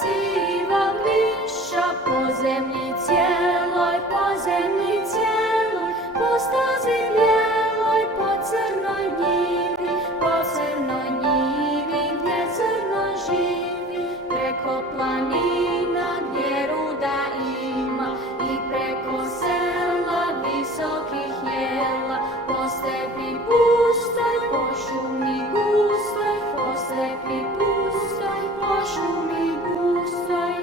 sivog viša, po zemlji cijeloj, po stazi bijeloj, po crnoj njivi gdje zrno živi, preko planina gdje ruda ima i preko sela visokih jela, po stepi pustoj, po šumi gustoj, po stepi pustoj, po šumi gustoj.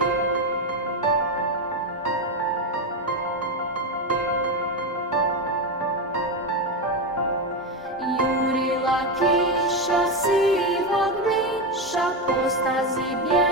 Jurila kiša sivog miša, po stazi bijeloj,